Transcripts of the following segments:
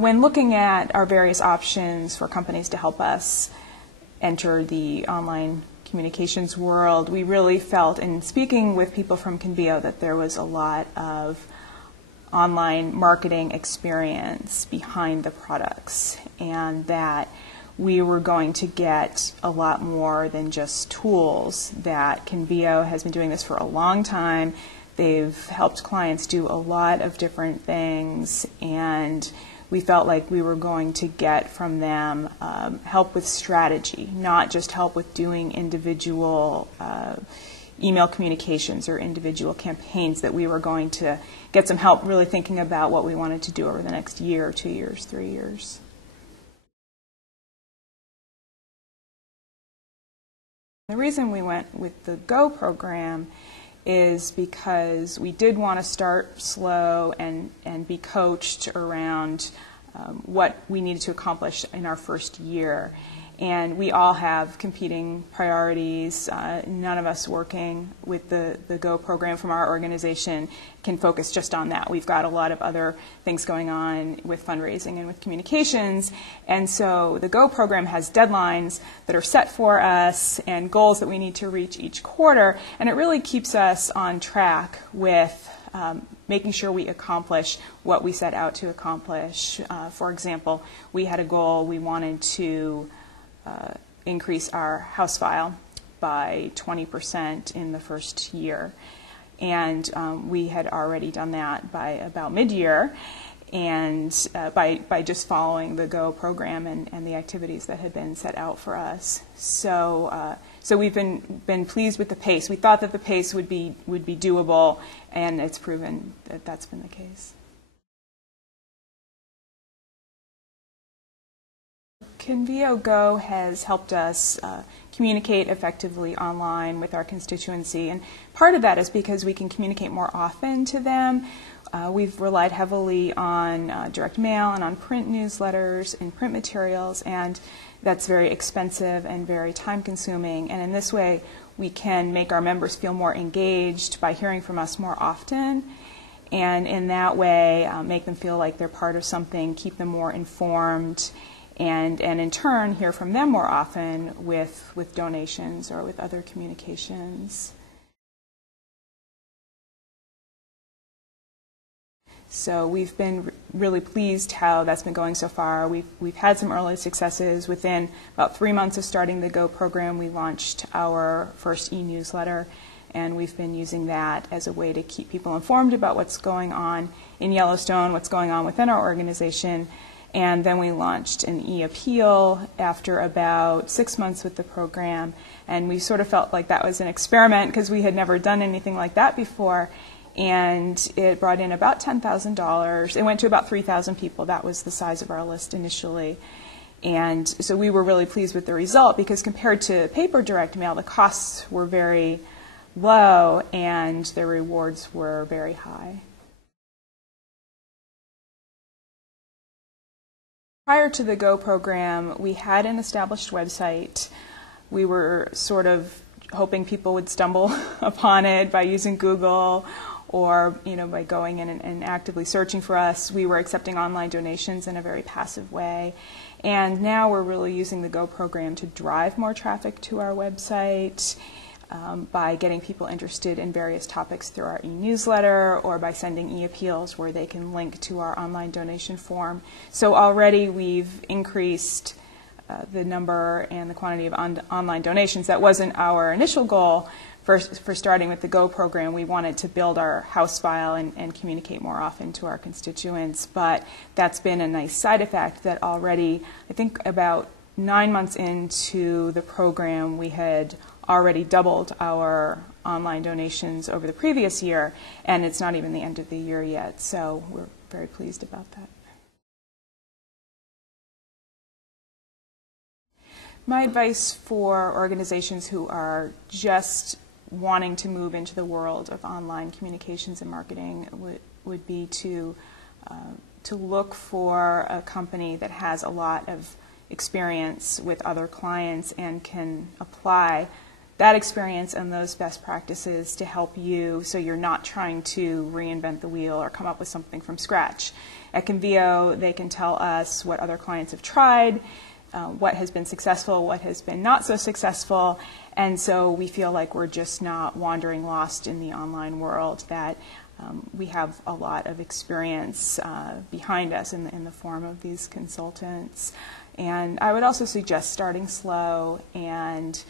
when looking at our various options for companies to help us enter the online communications world, we really felt, in speaking with people from Convio, that there was a lot of online marketing experience behind the products, and that we were going to get a lot more than just tools. That Convio has been doing this for a long time. They've helped clients do a lot of different things, and we felt like we were going to get from them help with strategy, not just help with doing individual email communications or individual campaigns, that we were going to get some help really thinking about what we wanted to do over the next year, 2 years, 3 years. The reason we went with the Go program is because we did want to start slow and be coached around what we needed to accomplish in our first year. And we all have competing priorities. None of us working with the Go program from our organization can focus just on that. We've got a lot of other things going on with fundraising and with communications. And so the Go program has deadlines that are set for us and goals that we need to reach each quarter. And it really keeps us on track with making sure we accomplish what we set out to accomplish. For example, we had a goal. We wanted to increase our house file by 20% in the first year. And we had already done that by about mid-year, and by just following the Go program and the activities that had been set out for us. So we've been pleased with the pace. We thought that the pace would be doable, and it's proven that that's been the case. Convio Go has helped us communicate effectively online with our constituency, and part of that is because we can communicate more often to them. We've relied heavily on direct mail and on print newsletters and print materials, and that's very expensive and very time-consuming. And in this way, we can make our members feel more engaged by hearing from us more often, and in that way make them feel like they're part of something, keep them more informed, and in turn hear from them more often with donations or with other communications. So we've been really pleased how that's been going so far. We've had some early successes. Within about 3 months of starting the Go program, we launched our first e-newsletter, and we've been using that as a way to keep people informed about what's going on in Yellowstone, what's going on within our organization. And then we launched an e-appeal after about 6 months with the program, and we sort of felt like that was an experiment because we had never done anything like that before. And it brought in about $10,000. It went to about 3,000 people. That was the size of our list initially. And so we were really pleased with the result, because compared to paper direct mail, the costs were very low and the rewards were very high. Prior to the Go program, we had an established website. We were sort of hoping people would stumble upon it by using Google, or by going in and actively searching for us. We were accepting online donations in a very passive way. And now we're really using the Go program to drive more traffic to our website by getting people interested in various topics through our e-newsletter, or by sending e-appeals where they can link to our online donation form. So already we've increased the number and the quantity of online donations. That wasn't our initial goal for starting with the Go program. We wanted to build our house file and communicate more often to our constituents, but that's been a nice side effect that already, I think about 9 months into the program, we had already doubled our online donations over the previous year, and it's not even the end of the year yet, so we're very pleased about that. My advice for organizations who are just wanting to move into the world of online communications and marketing would be to look for a company that has a lot of experience with other clients and can apply that experience and those best practices to help you so you're not trying to reinvent the wheel or come up with something from scratch. At Convio, they can tell us what other clients have tried, what has been successful, what has been not so successful, and so we feel like we're just not wandering lost in the online world, that we have a lot of experience behind us in the form of these consultants. And I would also suggest starting slow and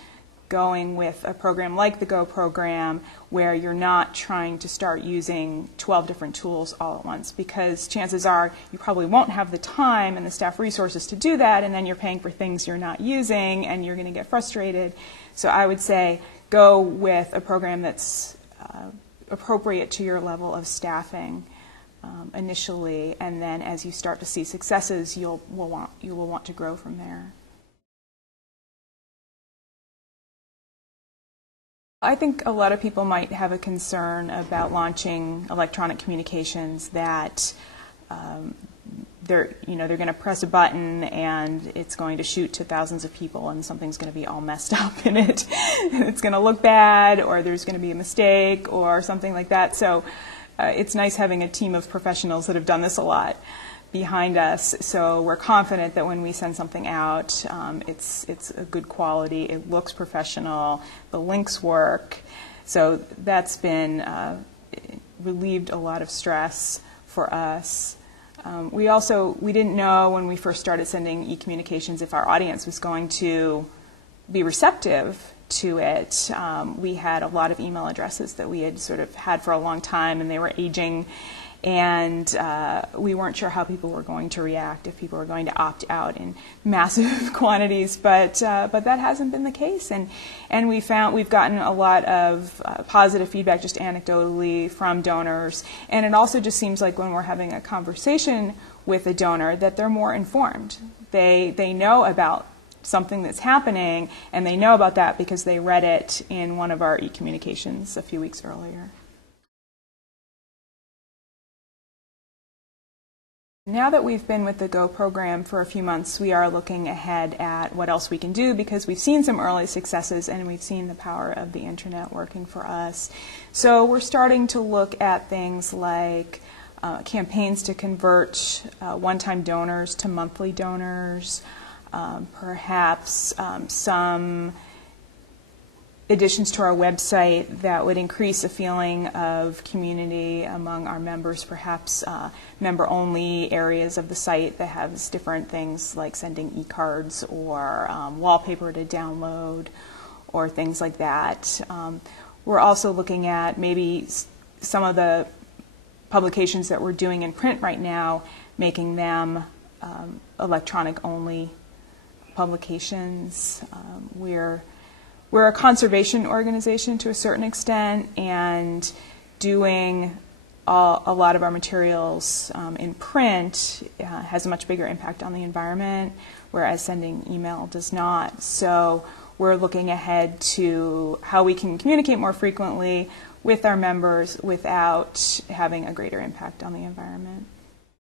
going with a program like the Go program where you're not trying to start using 12 different tools all at once, because chances are you probably won't have the time and the staff resources to do that, and then you're paying for things you're not using and you're going to get frustrated. So I would say go with a program that's appropriate to your level of staffing initially, and then as you start to see successes, you will want to grow from there. I think a lot of people might have a concern about launching electronic communications that they're going to press a button and it's going to shoot to thousands of people and something's going to be all messed up in it. It's going to look bad, or there's going to be a mistake or something like that. So it's nice having a team of professionals that have done this a lot behind us, so we're confident that when we send something out, it's a good quality, it looks professional, the links work. So that's been relieved a lot of stress for us. We didn't know when we first started sending e-communications if our audience was going to be receptive to it. We had a lot of email addresses that we had sort of had for a long time, and they were aging, and we weren't sure how people were going to react, if people were going to opt out in massive quantities, but that hasn't been the case, and we've gotten a lot of positive feedback just anecdotally from donors, and it also just seems like when we're having a conversation with a donor that they're more informed. They know about something that's happening, and they know about that because they read it in one of our e-communications a few weeks earlier. Now that we've been with the Go program for a few months, we are looking ahead at what else we can do, because we've seen some early successes and we've seen the power of the internet working for us. So we're starting to look at things like campaigns to convert one-time donors to monthly donors, perhaps some additions to our website that would increase a feeling of community among our members, perhaps member-only areas of the site that has different things like sending e-cards or wallpaper to download or things like that. We're also looking at maybe some of the publications that we're doing in print right now, making them electronic-only publications. We're a conservation organization to a certain extent, and doing a lot of our materials in print has a much bigger impact on the environment, whereas sending email does not. So we're looking ahead to how we can communicate more frequently with our members without having a greater impact on the environment.